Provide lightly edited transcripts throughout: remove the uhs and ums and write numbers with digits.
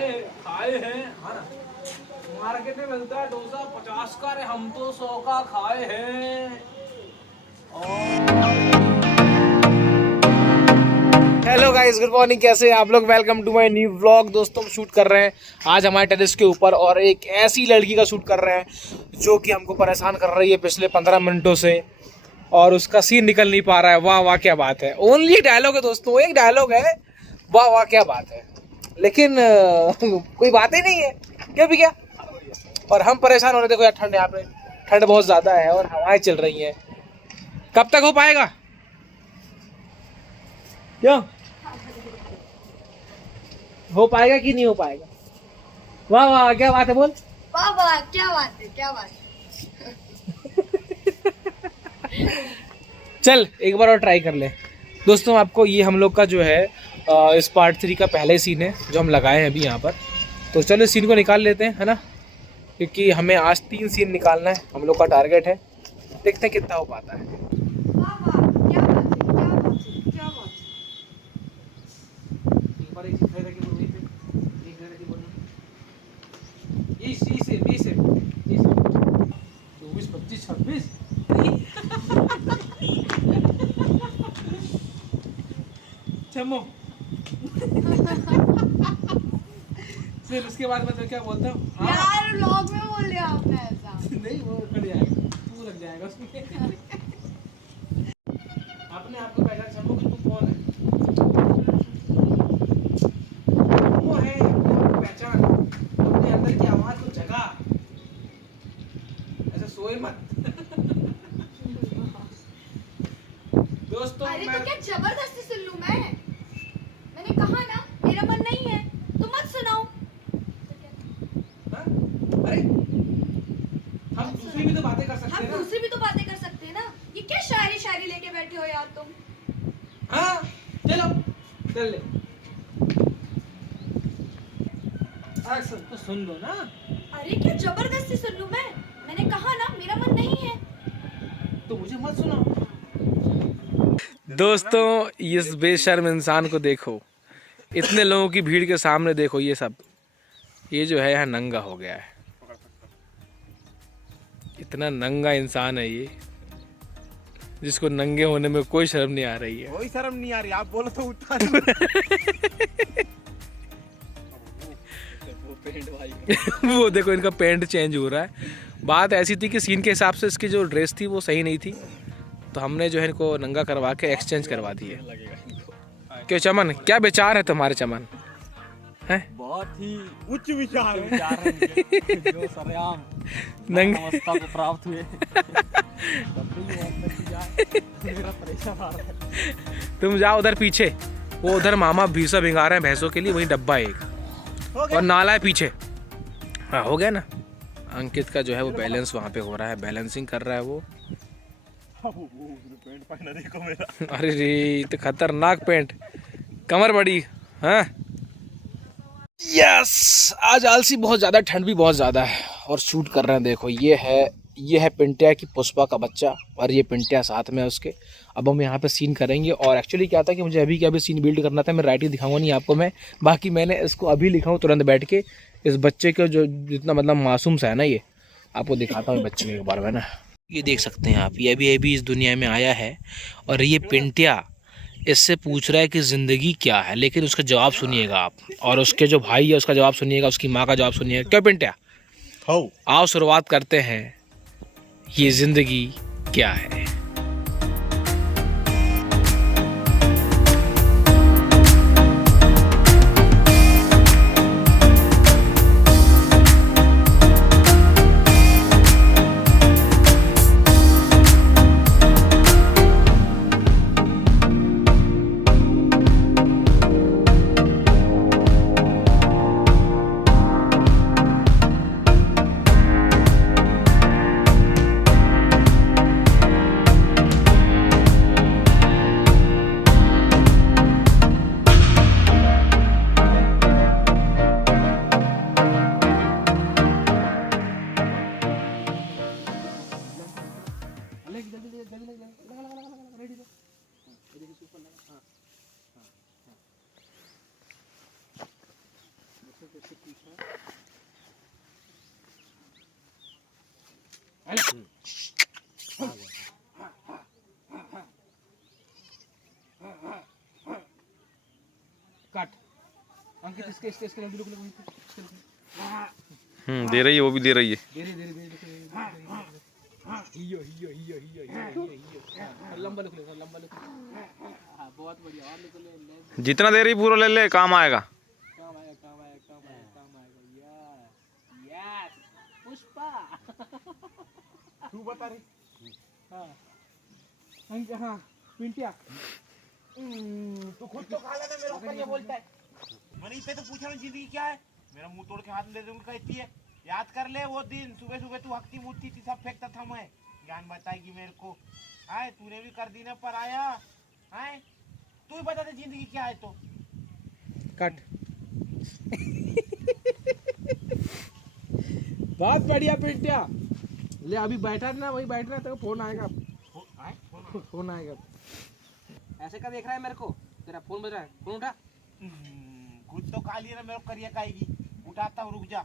खाए खाए हैं, हाँ ना। मार्केट में मिलता है डोसा 50 का, अरे हम तो 100 का खाए हैं। हेलो गाइस, गुड मॉर्निंग, कैसे हैं आप लोग। Welcome to my new vlog. दोस्तों, हम शूट कर रहे हैं आज हमारे टेरेस के ऊपर और एक ऐसी लड़की का शूट कर रहे हैं जो कि हमको परेशान कर रही है पिछले 15 मिनटों से, और उसका सीन निकल नहीं पा रहा है। वाह वाह क्या बात है। ओनली डायलॉग है दोस्तों, एक डायलॉग है, वाह वाह क्या बात है, लेकिन कोई बात ही नहीं है। क्या भी क्या, और हम परेशान हो रहे। देखो यार, ठंड, यहाँ पे ठंड बहुत ज़्यादा है और हवाएं चल रही हैं। कब तक हो पाएगा? क्यों हो पाएगा कि नहीं हो पाएगा? वाह वाह क्या बात है, बोल। वाह वाह क्या बात है, क्या बात है। चल एक बार और ट्राई कर ले। दोस्तों, आपको ये हम लोग का जो है इस पार्ट 3 का पहले सीन है जो हम लगाए हैं अभी यहाँ पर। तो चलो इस सीन को निकाल लेते हैं, है ना, क्योंकि हमें आज 3 सीन निकालना है, हम लोग का टारगेट है। देखते हैं कितना हो पाता है। वाह वाह क्या बात है, क्या बात है, क्या बात है। एक बार एक चीज़ है कि बोल, एक है कि बोलना, 20 24 25 26 चमो। फिर उसके बाद मैं तो क्या बोलता हूँ, हाँ यार व्लॉग में बोल दिया आपने ऐसा। नहीं, वो लग जाएगा, तू लग जाएगा उसमें। अपने आप को पहचान समझो कि तू कौन है। वो है अपने आप को पहचान, अपने अंदर की आवाज को जगा, ऐसे सोए मत। दोस्तों, अरे मैं तो क्या जबरदस्ती सुन लूं मैं? मैंने कहा ना मेरा मन नहीं है, तो मत सुनाओ। हाँ? अरे हम दूसरी भी तो बातें कर सकते हम हैं ना। दूसरी भी तो बातें कर सकते हैं ना। ये क्या शायरी लेके बैठे हो यार तुम। हाँ चलो चल ले। एक्शन तो सुन लो ना। अरे क्या जबरदस्ती सुन लूं मैं? मैंने कहा ना मेरा मन नहीं है। तो मुझे मत सुनाओ। दोस्तों, इस बेशर्म इंसान को देखो, इतने लोगों की भीड़ के सामने देखो, ये जो है यहाँ नंगा हो गया है। इतना नंगा इंसान है ये, जिसको नंगे होने में कोई शर्म नहीं आ रही है। कोई शर्म नहीं आ रही, आप बोलो तो उठा। वो देखो, इनका पेंट चेंज हो रहा है। बात ऐसी थी कि सीन के हिसाब से इसकी जो ड्रेस थी वो सही नहीं थी, तो हमने जो है इनको नंगा करवा के एक्सचेंज करवा दिए। क्यों चमन, क्या विचार है तुम्हारे चमन? हैं? बहुत ही उच्च विचार हैं इनके, जो सरेआम नंगे अवस्था को प्राप्त हुए। मेरा परेशान आ रहा है। तुम जाओ उधर पीछे, वो उधर मामा भीसा भिंगा रहे हैं भैंसों के लिए, वही डब्बा है एक, और नाला है पीछे। हाँ हो गया ना। अंकित का जो है वो बैलेंस वहाँ पे हो रहा है, बैलेंसिंग कर रहा है वो। पेंट पहना देखो मेरा। अरे रे, तो खतरनाक पेंट, कमर बड़ी। हाँ यस, आज आलसी बहुत ज़्यादा, ठंड भी बहुत ज़्यादा है और शूट कर रहे हैं। देखो ये है पिंटिया की पुष्पा का बच्चा, और ये पिंटिया साथ में है उसके। अब हम यहाँ पे सीन करेंगे, और एक्चुअली क्या था कि मुझे अभी क्या सीन बिल्ड करना था। मैं राइटिंग दिखाऊंगा नहीं आपको मैं, बाकी मैंने इसको अभी लिखा हूँ तुरंत बैठ के। इस बच्चे के जो जितना मतलब मासूम सा है ना, ये आपको दिखाता हूँ बच्चे के बारे में ना। ये देख सकते हैं आप, ये अभी इस दुनिया में आया है, और ये पिंटिया इससे पूछ रहा है कि ज़िंदगी क्या है, लेकिन उसका जवाब सुनिएगा आप, और उसके जो भाई है उसका जवाब सुनिएगा, उसकी माँ का जवाब सुनिएगा। क्यों पिंटिया? आओ शुरुआत करते हैं, ये ज़िंदगी क्या है। अंकित इसके लड्डू इसके दे रही है, वो भी दे रही है। लंबा लिख हाँ बहुत बढ़िया। और लिख ले, जितना दे रही पूरा ले ले, काम आएगा। काम आएगा। यस पुष्पा। तू बता रही हाँ पिंटिया तू खुद तो खा लेना, मेरे ऊपर ये बोलता है। मैंने इसे तो पूछा ना जिंदगी क्या है, मेरा मुंह तोड़ के हाथ में दे दूंगा कहती है। याद कर ले वो दिन सुबह सुबह तू हकती मुट्ठी थी, सब फेंकता था मैं। ज्ञान बताएगी मेरे को। आए तूने भी कर दी ना पर आया। आए तू ही बता दे जिंदगी क्या है तो। कट। बहुत बढ़िया पिंटिया। ले अभी बैठा ना, वही बैठ रहा है, तो फोन आएगा। फोन आएगा। ऐसे का देख रहा है मेरे को? तेरा फोन बज रहा है, फोन उठा। खुद तो खा लिया ना, मेरे को करिए खाएगी। उठाता हूँ, रुक जा।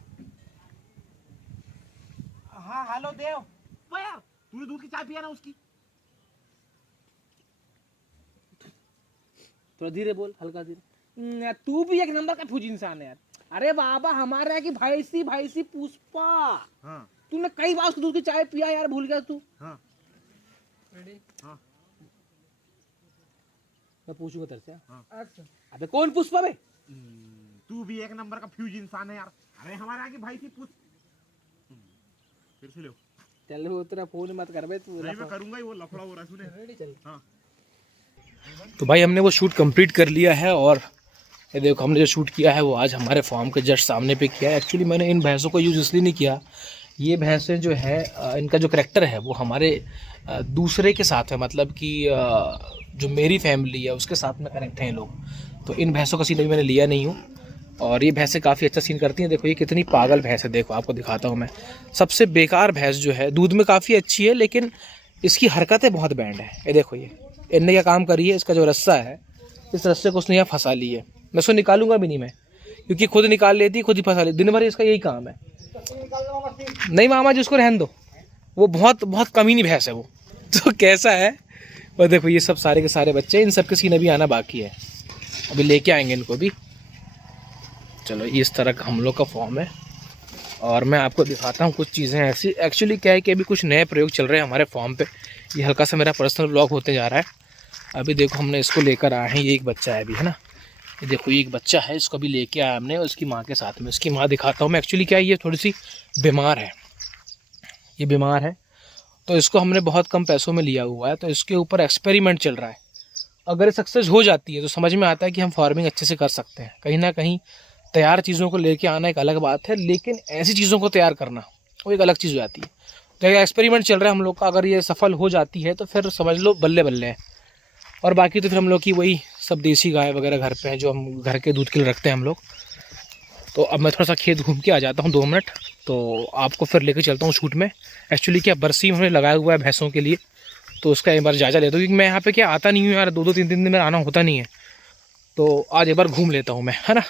हाँ हेलो देव। यार तूने दूध की चाय पिया ना उसकी? थोड़ा धीरे बोल, हल्का धीरे। तू भी एक नंबर का फूज इंसान है यार। अरे बाबा हमारा की भाई सी पुष्पा। हाँ तूने कई बार उसको दूध की चाय पिया यार, भूल गया तू। हाँ हाँ मैं पूछूंगा तेरे से। हाँ। अच्छा अबे कौन पुष्पा बे? तू भी एक नंबर का फ्यूज इंसान है यार। अरे हमारे आगे भाई थी पुष्प। फिर से ले। चल वो तेरा फोन मत कर बे तू। नहीं मैं करूंगा ही, वो लफड़ा हो रहा है सुने। रेडी चल। हाँ तो भाई हमने वो शूट कंप्लीट कर लिया है, और ये देखो हमने जो शूट किया है वो आज हमारे फार्म के जस्ट सामने पे किया है। एक्चुअली मैंने इन भैंसों को यूज़ इसलिए नहीं किया, ये भैंसें जो है इनका जो करैक्टर है वो हमारे दूसरे के साथ है, मतलब कि जो मेरी फैमिली है उसके साथ में कनेक्ट हैं लोग। तो इन भैंसों का सीन अभी मैंने लिया नहीं हूँ, और ये भैंसें काफ़ी अच्छा सीन करती हैं। देखो ये कितनी पागल भैंस है, देखो आपको दिखाता हूँ मैं। सबसे बेकार भैंस जो है, दूध में काफ़ी अच्छी है लेकिन इसकी हरकतें बहुत बैंड है। ये देखो ये इनने क्या काम करी है, इसका जो रस्सा है, इस रस्से को उसने यहाँ फंसा ली है। मैं उसको निकालूंगा भी नहीं मैं, क्योंकि खुद निकाल लेती, खुद ही फंसा लेती, दिन भर इसका यही काम है। नहीं मामा जी उसको रहने दो, वो बहुत बहुत कमीनी भैंस है वो। तो कैसा है वो देखो, ये सब सारे के सारे बच्चे, इन सब के सीन अभी आना बाकी है, अभी लेके आएंगे इनको भी। चलो ये इस तरह का हम लोग का फॉर्म है, और मैं आपको दिखाता हूँ कुछ चीज़ें ऐसी। एक्चुअली क्या है कि अभी कुछ नए प्रयोग चल रहे हैं हमारे फॉर्म पे। ये हल्का सा मेरा पर्सनल ब्लॉग होते जा रहा है। अभी देखो हमने इसको लेकर आए हैं, ये एक बच्चा है अभी, है ना। ये देखो ये एक बच्चा है, इसको अभी लेके आया हमने उसकी माँ के साथ में। उसकी माँ दिखाता हूँ मैं। एक्चुअली क्या है, ये थोड़ी सी बीमार है, ये बीमार है, तो इसको हमने बहुत कम पैसों में लिया हुआ है। तो इसके ऊपर एक्सपेरिमेंट चल रहा है। अगर सक्सेस हो जाती है तो समझ में आता है कि हम फार्मिंग अच्छे से कर सकते हैं। कहीं ना कहीं तैयार चीज़ों को लेके आना एक अलग बात है, लेकिन ऐसी चीज़ों को तैयार करना वो एक अलग चीज़ हो जाती है। तो एक्सपेरिमेंट चल रहा है हम लोग का, अगर ये सफल हो जाती है तो फिर समझ लो बल्ले बल्ले है। और बाकी तो फिर हम लोग की वही सब देसी गाय वगैरह घर पे हैं, जो हम घर के दूध के लिए रखते हैं हम लोग। तो अब मैं थोड़ा सा खेत घूम के आ जाता हूँ 2 मिनट, तो आपको फिर लेके चलता हूँ शूट में। एक्चुअली क्या बरसीम हमने लगाया हुआ है भैंसों के लिए, तो उसका एक बार जायजा लेता हूँ, क्योंकि मैं यहाँ पे क्या आता नहीं हूँ यार, 2-2 3-3 दिन में आना होता नहीं है। तो आज एक बार घूम लेता हूँ मैं, है ना।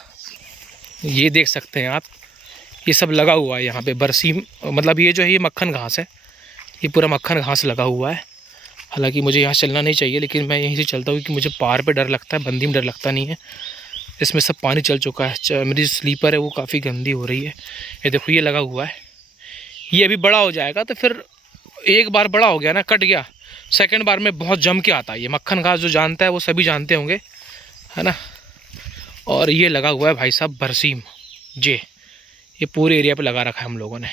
ये देख सकते हैं आप, ये सब लगा हुआ है यहाँ पे बरसीम, मतलब ये जो है ये मक्खन घास है, ये पूरा मक्खन घास लगा हुआ है। हालांकि मुझे यहाँ चलना नहीं चाहिए, लेकिन मैं यहीं से चलता हूँ क्योंकि मुझे पार पे डर लगता है, बंदी में डर लगता नहीं है। इसमें सब पानी चल चुका है, मेरी स्लीपर है वो काफ़ी गंदी हो रही है। ये देखो ये लगा हुआ है, ये अभी बड़ा हो जाएगा तो फिर एक बार बड़ा हो गया ना, कट गया, सेकंड बार में बहुत जम के आता है। ये मक्खन घास जो जानता है वो सभी जानते होंगे, है ना। और ये लगा हुआ है भाई साहब बरसीम, ये पूरे एरिया पे लगा रखा है हम लोगों ने।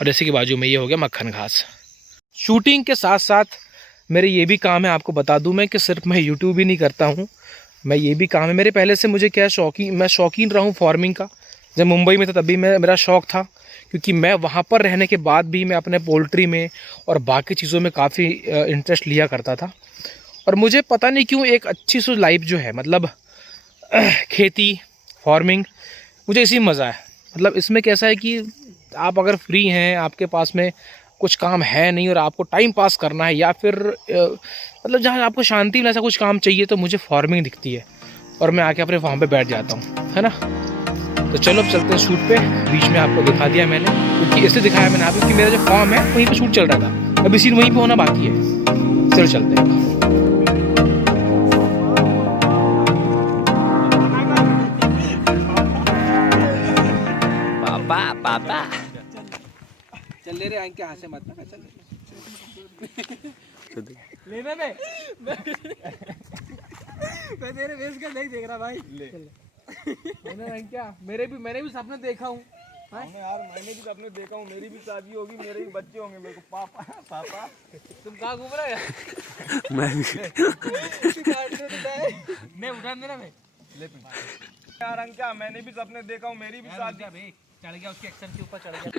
और इसी के बाजू में ये हो गया मक्खन घास। शूटिंग के साथ साथ मेरे ये भी काम है, आपको बता दूं मैं कि सिर्फ मैं यूट्यूब ही नहीं करता हूँ, मैं ये भी काम है मेरे पहले से। मुझे क्या मैं शौकीन रहा हूँ फार्मिंग का। जब मुंबई में था तभी मेरा शौक़ था, क्योंकि मैं वहाँ पर रहने के बाद भी मैं अपने पोल्ट्री में और बाकी चीज़ों में काफ़ी इंटरेस्ट लिया करता था। और मुझे पता नहीं क्यों एक अच्छी सी लाइफ जो है, मतलब खेती फार्मिंग, मुझे इसी में मज़ा है। मतलब इसमें कैसा है कि आप अगर फ्री हैं, आपके पास में कुछ काम है नहीं और आपको टाइम पास करना है, या फिर मतलब जहाँ आपको शांति में ऐसा कुछ काम चाहिए, तो मुझे फार्मिंग दिखती है और मैं आके अपने फार्म पे बैठ जाता हूँ, है ना। तो चलो अब चलते हैं शूट पे। बीच में आपको दिखा दिया मैंने, क्योंकि इसलिए दिखाया मैंने आपको कि मेरा जो फार्म है वहीं पे शूट चल रहा था, अभी सीन वहीं पे होना बाकी है। चलो चलते हैं। पापा चल ले रे अंके हाथ से मत ना चल लेने में मैं तेरे वेश का नहीं देख रहा भाई ले मैंने क्या मैंने भी सपने देखा हूँ यार मैंने भी सपने देखा हूँ, मेरी भी शादी होगी, मेरे भी बच्चे होंगे, मेरे को पापा पापा। तुम कहाँ घूम रहे हो मैं मैं उठा देना मैं ले यार अंका मैंने भी सपने देखा हूँ, मेरी भी शादी। चढ़ गया उसके एक्शन के ऊपर चढ़ गया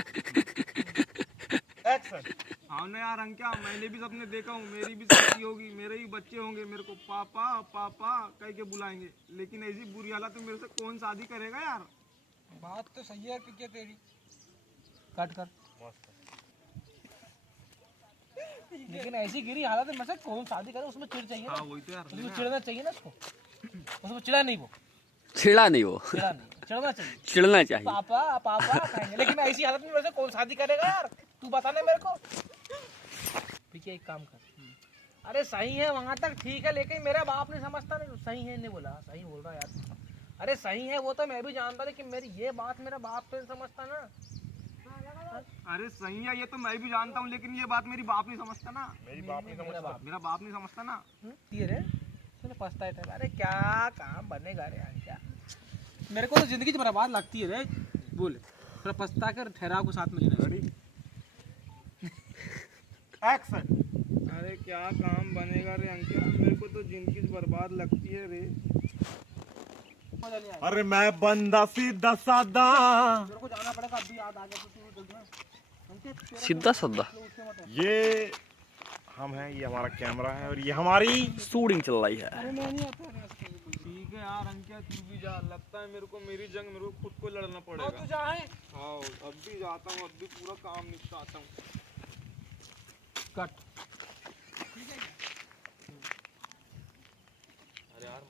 एक्शन। हाँ ना यार अंका मैंने भी सपने देखा हूँ, मेरी भी शादी होगी, मेरे भी बच्चे होंगे, मेरे को पापा पापा कह के बुलाएंगे, लेकिन ऐसी बुरी हालत में मेरे से कौन शादी करेगा यार। बात तो सही है कि क्या तेरी कट कर लेकिन ऐसी गिरी हालत में से कौन शादी करे, उसमें चिड़ चाहिए ना। हाँ वही तो यार, उसमें चिड़ना चाहिए ना, उसमें चिड़ा नहीं, वो छिड़ा नहीं, वो चिड़ना चाहिए, चिड़ना चाहिए। पापा पापा कहेंगे, लेकिन ऐसी हालत में वैसे कौन शादी करेगा यार, तू बताना मेरे को। ठीक है एक काम कर, अरे सही है वहां तक ठीक है, लेकिन मेरा बाप नहीं समझता, नहीं सही है नहीं बोला, सही बोल रहा यार। अरे सही है वो तो मैं भी जानता, लेकिन मेरी ये बात मेरा बाप तो नहीं समझता ना। अरे सही है ये तो मैं भी जानता हूँ, लेकिन ये बात मेरी बाप नहीं समझता ना, मेरी बाप नहीं समझता, मेरा बाप नहीं समझता ना। ये रे तूने पछताए थे, अरे क्या काम बनेगा रे यार, क्या मेरे को तो जिंदगी बर्बाद लगती है रे। बोल थोड़ा पछता कर ठहराव को साथ में लेना। एक्शन। अरे क्या काम बनेगा रे अंकिया, मेरे को तो जिंदगी बर्बाद लगती है रे। अरे मैं बंदा सीधा सादा, मेरे को जाना पड़ेगा, अभी याद आ गया तो जल्दी में। सीधा साधा ये हम हैं, ये हमारा कैमरा है और ये हमारी शूटिंग चल रही है। ठीक है यार अंकिया तू भी जा, लगता है मेरे को मेरी जंग मेरे को खुद को लड़ना पड़ेगा। तू जाए हाँ अब भी जाता हूँ, अब भी पूरा काम निपटाता हूँ। कट अरे यार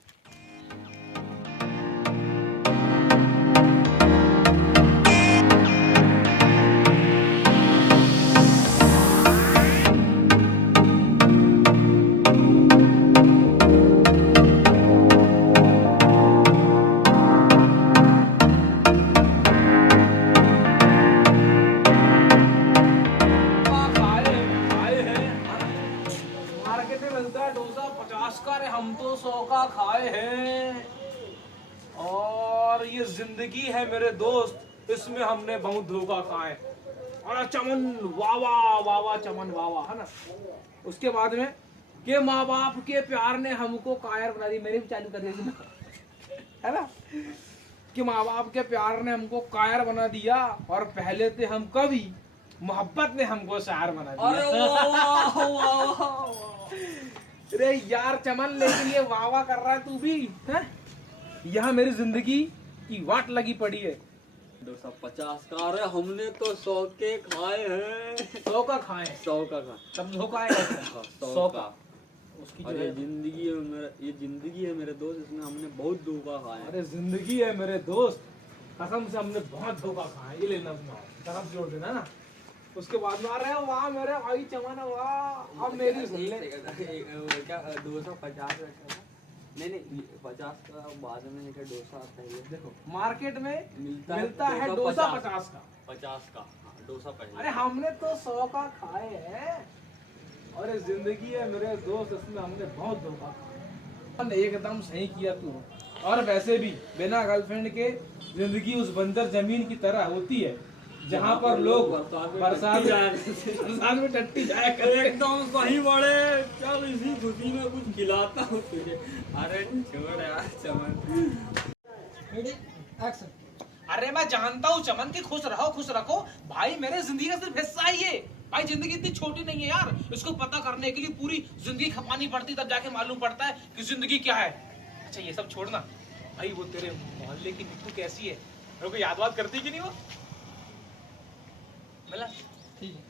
मार्केट में मिलता है डोसा 50 का, रे हम तो 100 का खाए हैं। और ये जिंदगी है मेरे दोस्त, इसमें हमने बहुत धोखा खाए। और चमन वावा वावा चमन वावा है ना। उसके बाद में के माँ बाप के प्यार ने हमको कायर बना दी, मेरी भी चालू कर दी है ना। कि माँ बाप के प्यार ने हमको कायर बना दिया, और पहले थे हम कवि, मोहब्बत ने हमको शायर बना दिया। अरे यार चमन, लेकिन ये वावा कर रहा है तू भी है? यहाँ मेरी जिंदगी की वाट लगी पड़ी है। डोसा 50 का, अरे हमने तो 100 के खाए हैं। 100 का खाए, 100 का खा, तब धोखा आएगा। 100 का। उसकी अरे जिंदगी है मेरा, ये जिंदगी है मेरे दोस्त, इसमें हमने बहुत धोखा खाया। अरे जिंदगी है मेरे दोस्त, कसम से हमने बहुत धोखा खाया। ये लेना सुनाओ, तरफ जोड़ देना ना। उसके बाद में आ रहे हो, वाह मेरे भाई चमन, वाह। अब मेरी सुन ले, क्या डोसा 50 नहीं 50 का बाद में लेकर डोसा आता है। देखो मार्केट में मिलता है डोसा 50 का, 50 का डोसा पहले। अरे हमने तो 100 का खाए हैं। और ये जिंदगी है मेरे दोस्त, इसमें हमने बहुत धोखा खाया। एकदम सही किया तू। और वैसे भी बिना गर्लफ्रेंड के जिंदगी उस बंजर जमीन की तरह होती है, जहाँ पर लोग बरसात में टट्टी जाया करते। एकदम सही बड़े, चल इसी खुशी में कुछ खिलाता हूँ तुझे। अरे छोड़ यार चमन। अरे मैं जानता हूँ चमन की, खुश रहो खुश रखो भाई, मेरे जिंदगी का सिर्फ हिस्सा ही है भाई। जिंदगी इतनी छोटी नहीं है यार, इसको पता करने के लिए पूरी जिंदगी खपानी पड़ती, तब जाके मालूम पड़ता है कि जिंदगी क्या है। अच्छा ये सब छोड़ना भाई, वो तेरे मोहल्ले की निक्कू कैसी है, मेरे को याद बात करती कि नहीं वो? मिला ठीक है,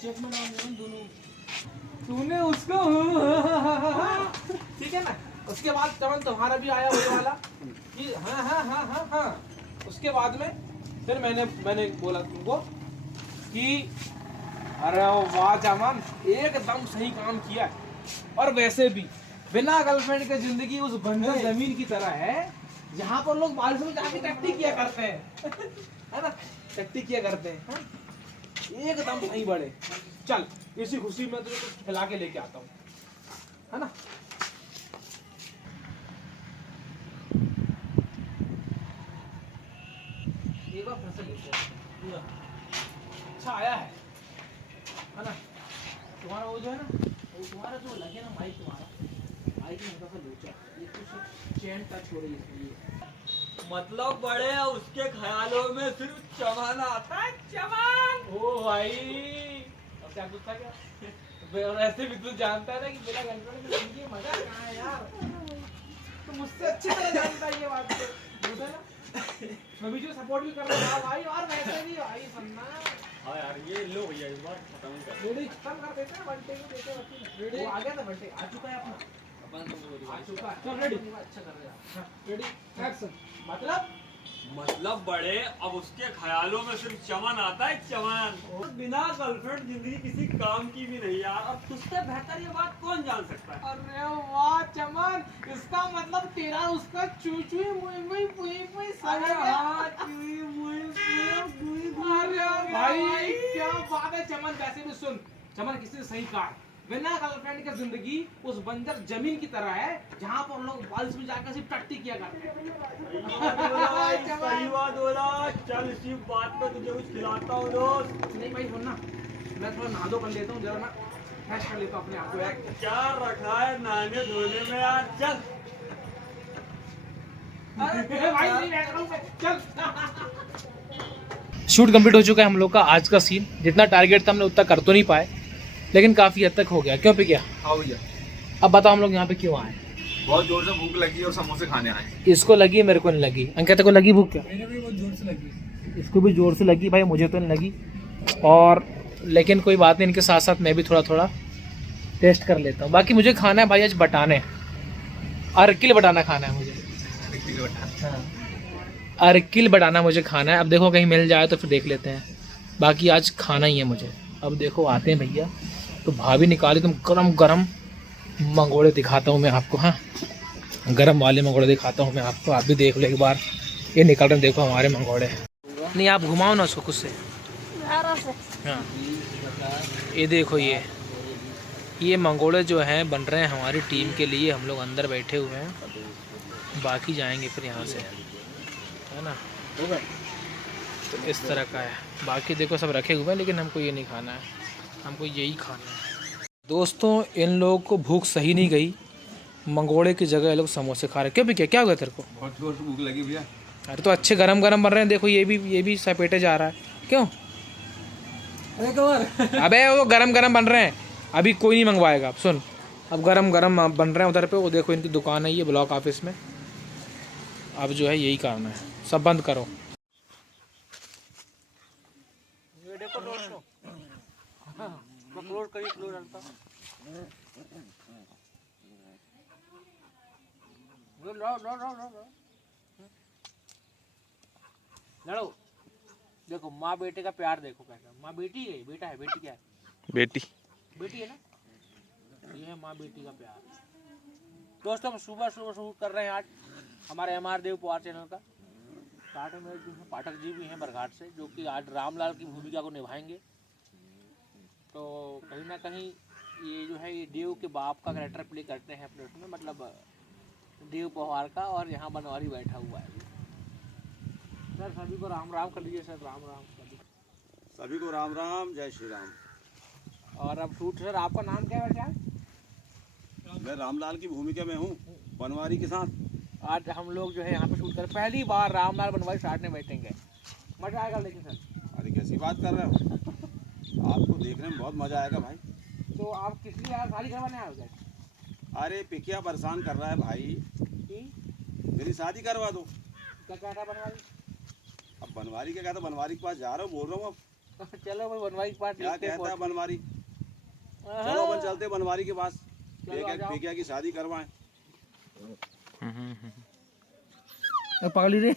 चेक में डाल दोनों, तूने उसको ठीक है ना। उसके बाद चमन तुम्हारा भी आया हुए वाला कि हाँ हाँ हाँ हाँ हाँ। उसके बाद में फिर मैंने बोला तुमको कि अरे वाह चमन, एकदम सही काम किया है। और वैसे भी बिना गर्लफ्रेंड के जिंदगी उस बंजर जमीन की तरह है, जहाँ पर लोग बारिश में जाके टट्टी किया करते हैं है ना, टट्टी किया करते हैं, हाँ? एकदम नहीं बड़े। चल इसी खुशी में तुझे कुछ खिला के लेके आता हूँ, है ना। एक बार फिर से लेते हैं पूरा। अच्छा आया है ना। तुम्हारा वो जो है ना, वो तुम्हारा जो लगे ना माइक, तुम्हारा माइक में हल्का सा लोचा, ये कुछ चैन टच हो रही है इसलिए। मतलब बड़े उसके ख्यालों में सिर्फ चमन आता है, चमन। ओ भाई, अब क्या कुछ था क्या? ऐसे भी तू जानता है ना कि मेरा गर्लफ्रेंड की जिंदगी में मजा कहाँ है यार। तो मुझसे अच्छी तरह जानता है ये बात तो, होता है ना। मैं भी जो सपोर्ट भी कर रहा था भाई, और वैसे भी भाई सुनना। हाँ यार ये लो भैया इस बार खत्म कर। रेडी खत्म कर देते हैं, बंटे को देते हैं। रेडी आ गया था, बंटे आ चुका है अपना, आ चुका है। चल रेडी, अच्छा कर रहे हैं। Ready action. मतलब बड़े अब उसके ख्यालों में सिर्फ चमन आता है, चमन। बिना गर्लफ्रेंड जिंदगी किसी काम की भी नहीं यार। अब तुझसे बेहतर ये बात कौन जान सकता है। अरे वाह चमन, इसका मतलब तेरा उसका चू चू मुई मुई पुई पुई सब है। अरे भाई क्या बात है चमन। वैसे भी सुन चमन, किसी ने सही कहा, बिना गर्लफ्रेंड की जिंदगी उस बंजर जमीन की तरह है जहाँ पर लोग बारिश में जाकर सिर्फ टट्टी किया करते हैं। सही बात बोला। चल इसी बात पे तुझे कुछ खिलाता हूँ दोस्त। नहीं भाई सुनना, मैं थोड़ा नहा धो कर लेता हूँ, जरा मैं फ्रेश कर लेता हूँ अपने आप को यार। क्या रखा है नहाने धोने में यार, चल। अरे भाई नहीं बैठ रहा हूँ मैं, चल। शूट कंप्लीट हो चुका है हम लोग का आज का सीन। जितना टारगेट था हमने उतना कर तो नहीं पाए, लेकिन काफी हद तक हो गया। क्यों पे क्या? हाँ भैया, अब बताओ हम लोग यहाँ पे क्यों आए? बहुत जोर से भूख लगी और समोसे खाने आए। इसको लगी, मेरे को नहीं लगी। अंकिता को लगी भूख क्या? मेरे भी बहुत जोर से लगी। इसको भी जोर से लगी भाई, मुझे तो नहीं लगी। और लेकिन कोई बात नहीं, इनके साथ साथ मैं भी थोड़ा थोड़ा टेस्ट कर लेता हूँ। बाकी मुझे खाना है भाई आज बटाने, अर्किल बटाना खाना है मुझे। अर्किल बटाना मुझे खाना है। अब देखो कहीं मिल जाए तो फिर देख लेते हैं, बाकी आज खाना ही है मुझे। अब देखो आते हैं भैया, तो भाभी निकाली तुम गरम गरम मंगोड़े दिखाता हूँ मैं आपको। हाँ गरम वाले मंगोड़े दिखाता हूँ मैं आपको, आप भी देख लो एक बार। ये निकल रहे देखो हमारे मंगोड़े। नहीं आप घुमाओ ना उसको खुद से। हाँ ये देखो, ये मंगोड़े जो हैं बन रहे हैं हमारी टीम के लिए। हम लोग अंदर बैठे हुए हैं, बाकी जाएंगे फिर यहाँ से, है ना। तो इस तरह का है। बाकी देखो सब रखे हुए हैं, लेकिन हमको ये नहीं खाना है, हमको यही खाना है। दोस्तों इन लोगों को भूख सही नहीं गई, मंगोड़े की जगह ये लोग समोसे खा रहे। क्यों भी क्या हो गया तेरे को? बहुत जोर से भूख लगी भैया। अरे तो अच्छे गरम गरम बन रहे हैं, देखो ये भी सपेटे जा रहा है। क्यों? अबे वो गरम गरम बन रहे हैं, अभी कोई नहीं मंगवाएगा। अब सुन, अब गरम गरम बन रहे हैं उधर पे, वो देखो इनकी दुकान है ये ब्लॉक ऑफिस में। अब जो है यही करना है, सब बंद करो। लड़ो, देखो माँ बेटे का प्यार देखो कैसा। माँ बेटी है, बेटा है, बेटी क्या है? बेटी है ना, ये है माँ बेटी का प्यार। दोस्तों हम सुबह शूट कर रहे हैं आज हमारे MR देव पवार चैनल का। साथ में पाठक जी भी हैं बरघाट से, जो कि आज रामलाल की भूमिका को निभाएंगे। तो कहीं ना कहीं ये जो है ये देव के बाप का कैरेक्टर प्ले करते हैं अपने उसमें, मतलब देव पवार का। और यहाँ बनवारी बैठा हुआ है सर। सभी को राम राम कर लीजिए सर, राम राम सभी को राम राम, जय श्री राम। और अब शूट सर, आपका नाम क्या है वैसे? मैं रामलाल की भूमिका में हूँ, बनवारी के साथ। आज हम लोग जो है यहाँ पे शूट कर पहली बार रामलाल बनवारी साथ में बैठेंगे, मजा आएगा। लेकिन सर अरे कैसी बात कर रहे हो, आपको देखने में बहुत मजा आएगा भाई। तो आप किस लिए यार शादी करवाने आए हो क्या? अरे पिकिया परेशान कर रहा है भाई, मेरी शादी करवा दो। क्या कहता बनवारी? अब बनवारी क्या कहता, बनवारी के पास जा रहा हूँ, बोल रहा हूँ। अब चलो भाई बनवारी के पास क्या कहता है बनवारी, चलो अपन चलते बनवारी के पास, पिकिया की शादी करवाएं। पागली रे